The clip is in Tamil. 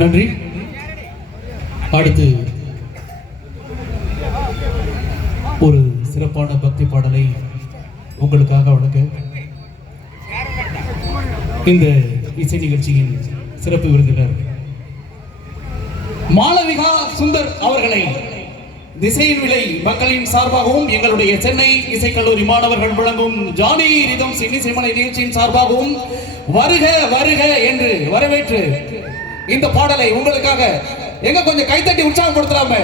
நன்றி. அடுத்து ஒரு சிறப்பான பக்தி பாடலை உங்களுக்காக வழங்க இந்த இசை நிகழ்ச்சியின் சிறப்பு விருந்தினர் மாளவிகா சுந்தர் அவர்களை திசையின் விலை மக்களின் சார்பாகவும் எங்களுடைய சென்னை இசைக்கல்லூரி மாணவர்கள் வழங்கும் ஜானி ரிதம் இசைமலை நிகழ்ச்சியின் சார்பாகவும் வருக வருக என்று வரவேற்று இந்த பாடலை உங்களுக்காக எங்க கொஞ்சம் கைத்தட்டி உற்சாகப்படுத்தலாமே.